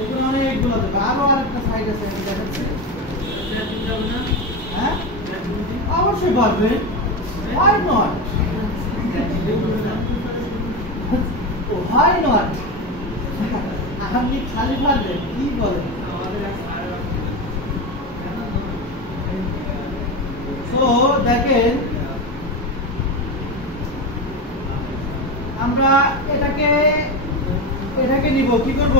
এগুলো অনেকগুলো দেবে, আরো আরেকটা সাইড আছে দেখাচ্ছি। হ্যাঁ অবশ্যই পারবে, why not? why not? আপনি খালি পারবেন কি বলেন? তো দেখেন আমরা এটাকে নিব, কি করব?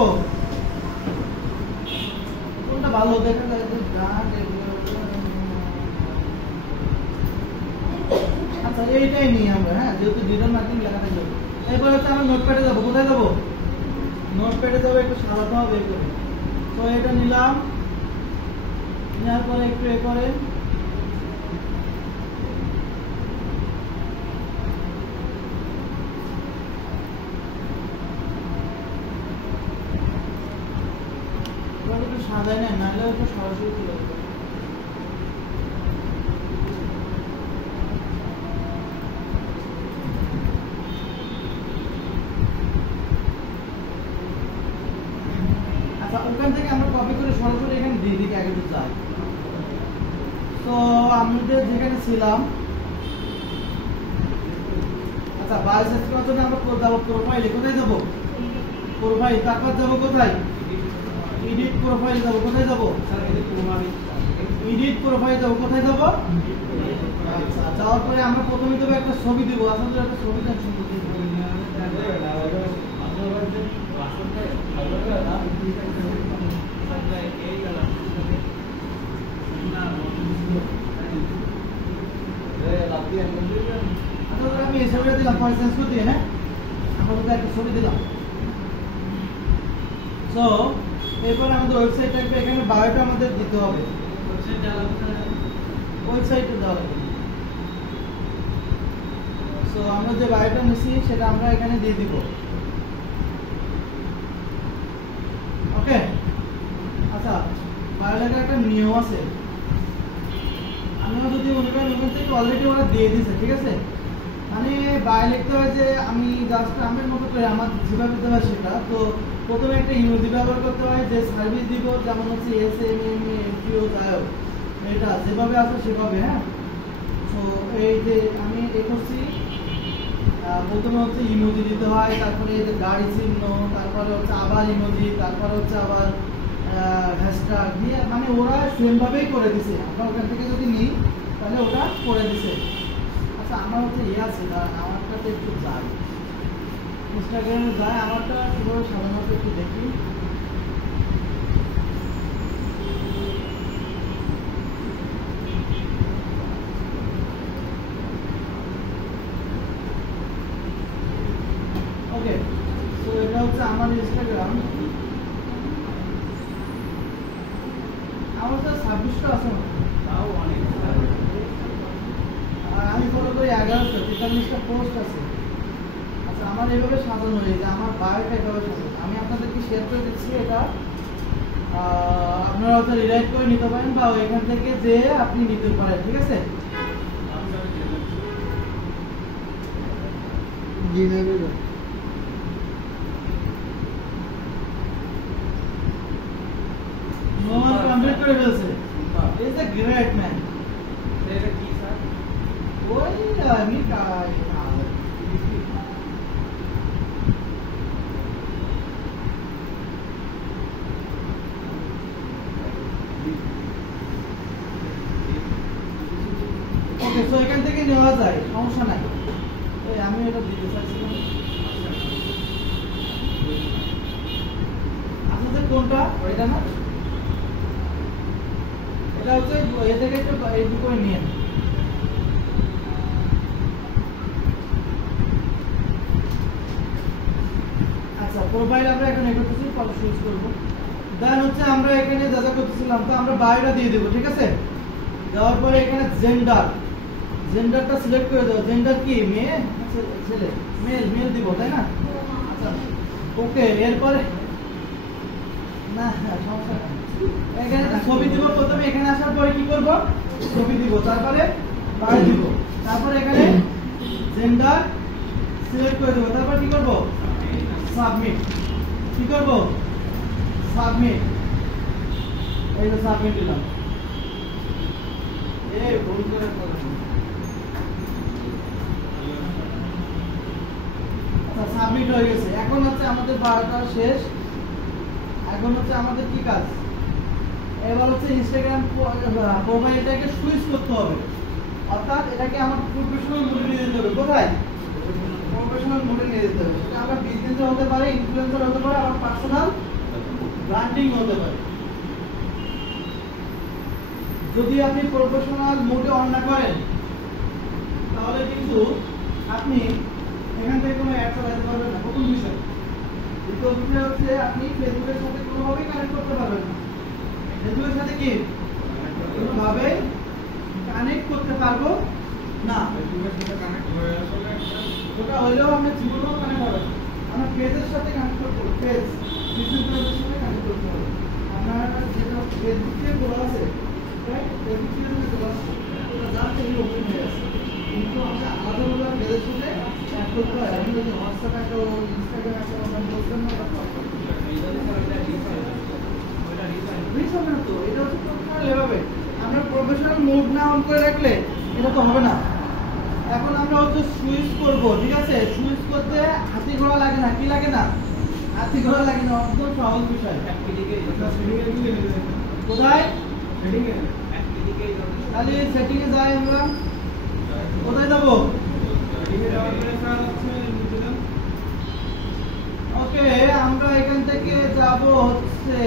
কোনটা ভালো দেখা যায়? আচ্ছা এইটাই নিই আমরা, হ্যাঁ, যেহেতু ডিজিটাল মার্কেটিং লেখা থাকবে। এরপর হচ্ছে আমরা নোটপ্যাডে যাবো। কোথায় যাবো? নোটপ্যাডে যাবো, একটু সাজাতে হবে এই করে। তো এটা নিলাম, নেওয়ার পরে একটু এ করে একটু সাজাই না, নাহলে একটু সরাসরি তুলে দেবো। আচ্ছা ওখান থেকে আমরা কপি করে সরাসরি এখানে দিয়ে দিই, আগে তো যাই। তো আমাদের যেখানে ছিলাম, আচ্ছা বায়োসেস করার জন্য আমরা যাবো প্রোফাইলে। কোথায় যাবো? প্রোফাইল। তারপর যাবো কোথায়? এডিট প্রোফাইল যাবো। কোথায় যাবো? এডিট প্রোফাইল যাবো। কোথায় যাবো? আচ্ছা যাওয়ার পরে আমরা প্রথমে দেবো একটা ছবি দিব। আসলে একটা ছবি দেন সুন্দর দিব। আমি এই ছবিটা দিলাম, পরে চেঞ্জ করে দিয়ে, হ্যাঁ আমরা একটা ছবি দিলাম। সো এরপর আমাদের ওয়েবসাইট থাকবে, এখানে বায়োটা আমাদের দিতে হবে। ওয়েবসাইটে দেওয়া হবে। সো আমরা যে বায়োটা নিছি সেটা আমরা এখানে দিয়ে দিব। ওকে আচ্ছা বায়ো লেখার একটা নিয়ম আছে। আমরা যদি মনে করেন ওখান থেকে অলরেডি ওরা দিয়ে দিয়েছে, ঠিক আছে, মানে বায়ো লিখতে হয় যে আমি জাস্ট আমার মতো করে আমার যেভাবে দিতে হয় সেটা। তো প্রথমে একটা ইমোজি ব্যবহার করতে হয়, যে সার্ভিস দিব, যেমন হচ্ছে SMMFPO দায়ক, এটা যেভাবে আছে সেভাবে, হ্যাঁ। তো এই যে আমি এ করছি, প্রথমে হচ্ছে ইমোজি দিতে হয়, তারপরে এই যে গাড়ি চিহ্ন, তারপরে হচ্ছে আবার ইমোজি, তারপরে হচ্ছে আবার হ্যাশট্যাগ দিয়ে, মানে ওরা সেম ভাবেই করে দিছে। আমরা ওখান থেকে যদি নিই তাহলে ওটা করে দিছে। আচ্ছা আমার হচ্ছে ইয়ে আছে, আমারটাতে একটু যাই, ইনস্টাগ্রামে যাই, আমারটা কীভাবে সাধারণত একটু দেখি। ওকে তো এটা হচ্ছে আমার ইনস্টাগ্রাম। আমার তো 26টা আছে, তাও অনেক। আর আমি ফলো করি 11টা, 43টা পোস্ট আছে। আচ্ছা আমার এইভাবে সাজানো হয়েছে, আমার বায়োটা এভাবে সাজানো। আমি আপনাদেরকে শেয়ার করে দিচ্ছি, এটা আপনারা হয়তো রিরাইট করে নিতে পারেন, বা এখান থেকে যে আপনি নিতে পারেন, ঠিক আছে। নোমান কমপ্লিট করে ফেলছে। Is the great man. এটা কি স্যার? ওই আমি কাজ ওকে। সো এখান থেকে নেওয়া যায়, সমস্যা নাই। এই আমি এটা দিতে চাইছিলাম। আপনাদের কোনটা? ওইটা না, এটা হচ্ছে এ থেকে একটু এই করে নিয়ে। আচ্ছা প্রোফাইল আমরা এখন এটা করতেছি, পরে চুজ করব। দেন হচ্ছে আমরা এখানে যা যা করতেছিলাম, তো আমরা বায়োটা দিয়ে দেবো, ঠিক আছে। দেওয়ার পরে এখানে জেন্ডারটা সিলেক্ট করে দেবো। জেন্ডার কি, মেয়ে ছেলে? মেল দিব, তাই না? আচ্ছা ওকে। এরপরে না সমস্যা নাই, এখানে ছবি দিব। প্রথমে এখানে আসার পরে কি করব? ছবি দিব, তারপরে বায়ো দিব, তারপরে এখানে জেন্ডার সিলেক্ট করে দেবো, তারপর কি করব? সাবমিট। কি করব সাবমিট এই যে সাবমিট দিলাম এই ভুল করে আচ্ছা সাবমিট হয়ে গেছে এখন হচ্ছে আমাদের 12টা শেষ এখন হচ্ছে আমাদের কি কাজ এবার হচ্ছে ইনস্টাগ্রাম প্রোফাইলটাকে সুইচ করতে হবে অর্থাৎ এটাকে আমার প্রফেশনাল মোডে নিয়ে যেতে হবে কোথায় প্রফেশনাল মোডে নিয়ে যেতে হবে সেটা আমরা বিজনেসে হতে পারে ইনফ্লুয়েন্সার হতে পারে আবার পার্সোনাল ব্র্যান্ডিং হতে পারে যদি আপনি প্রফেশনাল মোডে অন না করেন তাহলে কিন্তু আপনি এখান থেকে কোনো অ্যাড চালাতে পারবেন না প্রথম বিষয় দ্বিতীয় বিষয় হচ্ছে আপনি ফেসবুকের সাথে কোনোভাবেই কানেক্ট করতে পারবেন না ফেসবুকের সাথে কি কোনোভাবে কানেক্ট করতে পারবো না ফেসবুকের সাথে কানেক্ট হয়ে আসলে ওটা হলেও আপনি জীবনেও কানেক্ট হবে আমরা পেজের সাথে কানেক্ট করতে হবে পেজ বিজনেস পেজের সাথে কানেক্ট করতে হবে আপনার যেটা ফেসবুক থেকে খোলা আছে রাইট ফেসবুক থেকে যদি খোলা আছে ওটা জাস্ট এই ওপেন হয়ে আছে কিন্তু আমরা আলাদা পেজের সাথে অ্যাড করতে হয় আপনি যদি WhatsApp account Instagram account open করবেন না রিচ হবে না তো এটা হচ্ছে প্রফেশনাল এভাবে আমরা প্রফেশনাল মোড না অন করে রাখলে এটা তো হবে না এখন আমরা হচ্ছে সুইচ করব ঠিক আছে সুইচ করতে হাতি ঘোড়া লাগে না কি লাগে না হাতি ঘোড়া লাগে না একদম সহজ বিষয় কোথায় তাহলে সেটিং এ যাই আমরা কোথায় যাব ওকে আমরা এখান থেকে যাব হচ্ছে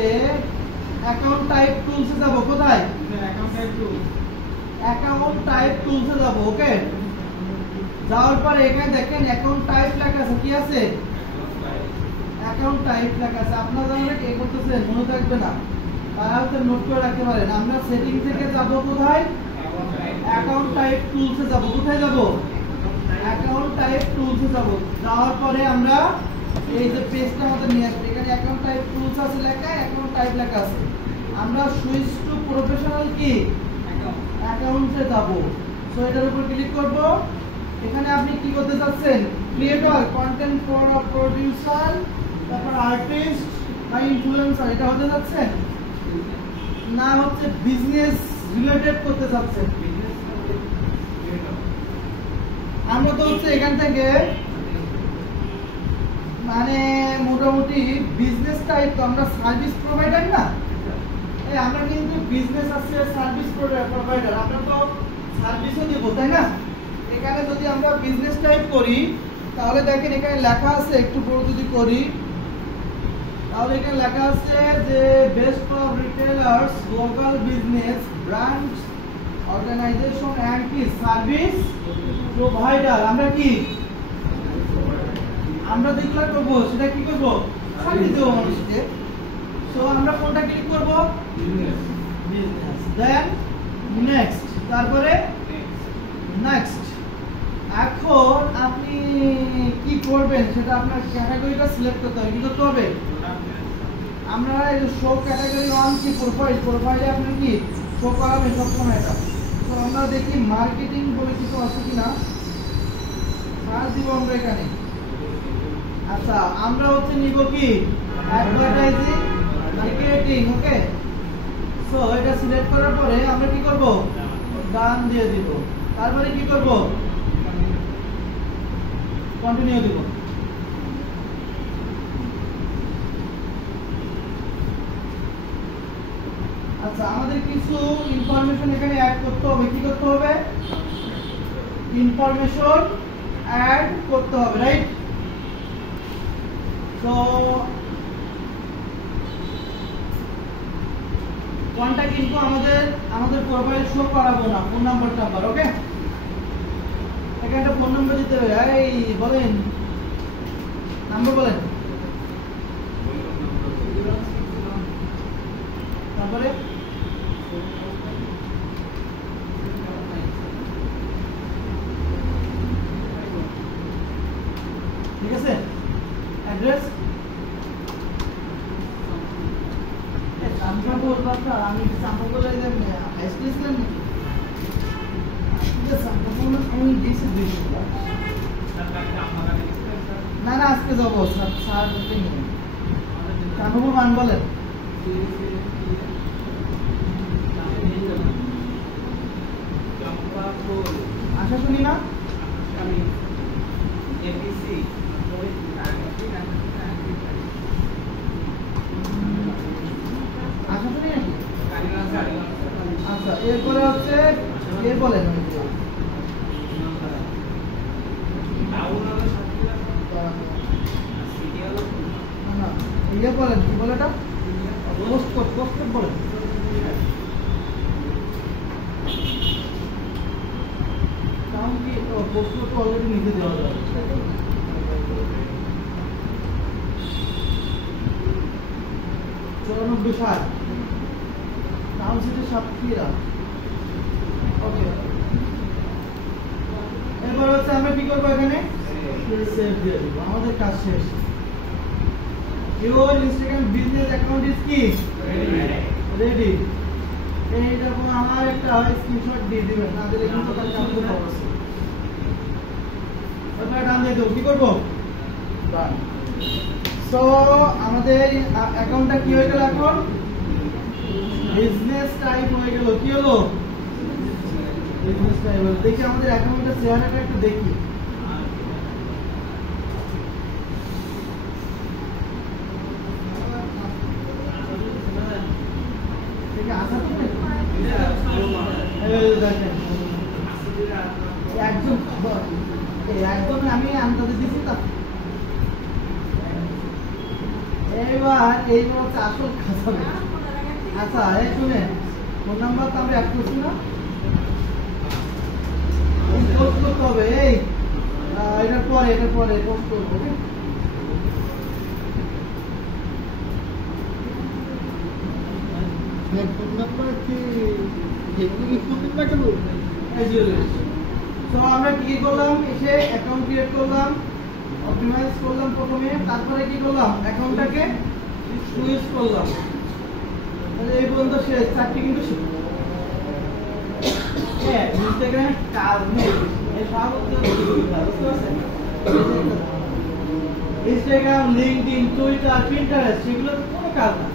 অ্যাকাউন্ট টাইপ টুলসে যাব কোথায় অ্যাকাউন্ট টাইপ টুলসে যাব ওকে যাওয়ার পর এখানে দেখেন অ্যাকাউন্ট টাইপ লেখা আছে কি আছে অ্যাকাউন্ট টাইপ লেখা আছে আপনারা যারা কি করতেছেন মনে থাকবে না তারা হচ্ছে নোট করে রাখতে পারেন আমরা সেটিং থেকে যাব কোথায় অ্যাকাউন্ট টাইপ টুলসে যাব কোথায় যাব অ্যাকাউন্ট টাইপ টুলসে যাব যাওয়ার পরে আমরা এই যে পেজটা আমাদের নিয়ে আসবে এখানে অ্যাকাউন্ট টাইপ টুলস আছে লেখা অ্যাকাউন্ট টাইপ লেখা আছে আমরা সুইচ টু প্রফেশনাল কি অ্যাকাউন্টে যাব সো এটার উপর ক্লিক করব এখানে আপনি কি করতে যাচ্ছেন ক্রিয়েটর কন্টেন্ট প্রোডিউসার তারপর আর্টিস্ট বা ইনফ্লুয়েন্সার এটা হতে যাচ্ছেন না হচ্ছে বিজনেস রিলেটেড করতে যাচ্ছেন আমরা তো হচ্ছে এখান থেকে মানে মোটামুটি বিজনেস টাইপ তো আমরা সার্ভিস প্রোভাইডার না এই আমরা কিন্তু বিজনেস আছে সার্ভিস প্রোভাইডার আমরা তো সার্ভিসও দেব তাই না এখানে যদি আমরা বিজনেস টাইপ করি তাহলে দেখেন এখানে লেখা আছে একটু বড় যদি করি তাহলে এখানে লেখা আছে যে best of retailers local business branch organization and কি সার্ভিস প্রোভাইডার আমরা কি আমরা যেগুলো করবো সেটা কি করবো সার্ভিস দেবো মানুষকে সো আমরা কোনটা ক্লিক করবো বিজনেস দেন নেক্সট তারপরে নেক্সট এখন আপনি কি করবেন সেটা আপনার ক্যাটাগরিটা সিলেক্ট করতে হবে কি করতে হবে আমরা এই শো ক্যাটাগরি অন কি প্রোফাইলে আপনি কি শো করাবেন সবসময় এটা তো আমরা দেখি মার্কেটিং বলে কিছু আছে কিনা সার্চ দিব আমরা এখানে আচ্ছা আমরা হচ্ছে নিব কি অ্যাডভার্টাইজিং মার্কেটিং ওকে সো এটা সিলেক্ট করার পরে আমরা কি করব ডান দিয়ে দিব তারপরে কি করব কন্টিনিউ দিব আচ্ছা আমাদের কিছু ইনফরমেশন এখানে অ্যাড করতে হবে কি করতে হবে ইনফরমেশন অ্যাড করতে হবে রাইট তো কন্টাক্ট ইনফো আমাদের প্রোফাইল শো করাবো না ফোন নাম্বার ওকে এখানে একটা ফোন নাম্বার দিতে হবে এই বলেন নাম্বার বলেন তারপরে ঠিক আছে অ্যাড্রেস আমি না আজকে যাবো স্যার কানুপুর মান বলেন। আশা শুনি না আশা শুনি নাকি? আচ্ছা এরপরে হচ্ছে এর বলেন ইয়ে বলেন কি বলে এটা পোস্ট বলেন। কারণ কি পোস্ট তো অলরেডি নিচে দেওয়া যায়। 9460 টাউন সিটি সাতক্ষীরা। ওকে এরপর হচ্ছে আমরা কি করবো এখানে সেভ দিয়ে দিব, আমাদের কাজ শেষ। Your Instagram business account is কি রেডি। এইটা কোনো আমার একটা স্ক্রিনশট দিয়ে দিবেন, না দিলে কিন্তু তাহলে কাজ করতে হবে। এবার ডান দিয়ে দেব, কি করব ডান। সো আমাদের অ্যাকাউন্টটা কি হয়ে গেল, এখন বিজনেস টাইপ হয়ে গেল। কি হলো বিজনেস টাইপ হলো। দেখি আমাদের অ্যাকাউন্টের চেহারাটা একটু দেখি। একদম আমি আন্দাজে দিচ্ছি তা। এইবার হচ্ছে আসল খাসাবে। আচ্ছা এই শুনে ফোন নাম্বার তো আমরা অ্যাড করছি না, পোস্ট করতে হবে। এই এটার পরে পোস্ট করবো। ফোন নাম্বার কি তো আমরা কি করলাম, এসে অ্যাকাউন্ট ক্রিয়েট করলাম, অপটিমাইজ করলাম প্রথমে, তারপরে কি করলাম অ্যাকাউন্টটাকে সুইচ করলাম। তাহলে এই পর্যন্ত শেষ, চারটি কিন্তু শেষ। হ্যাঁ ইনস্টাগ্রামে কাজ নেই, এই সব বুঝতে পারছেন। ইনস্টাগ্রাম, লিঙ্কডইন, টুইটার, পিন্টারেস্ট সেগুলো কোনো কাজ না।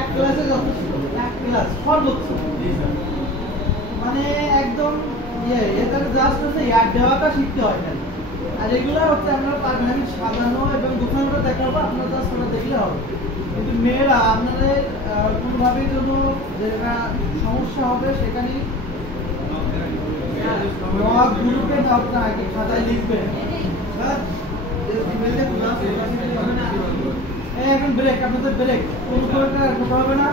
এক ক্লাসে যথেষ্ট, এক ক্লাস সর্বোচ্চ। মানে একদম এটাকে জাস্ট হচ্ছে অ্যাড দেওয়াটা শিখতে হয় না। আর এগুলো হচ্ছে আপনারা পারবেন, আমি সাজানো এবং দোকানটা দেখাবো, আপনারা জাস্ট ওটা দেখলে হবে। কিন্তু মেয়েরা আপনাদের কোনোভাবেই জন্য যেটা সমস্যা হবে সেখানে গ্রুপে আপনার আগে খাতায় লিখবেন। এখন ব্রেক, আপনাদের ব্রেক, কোনো হবে না।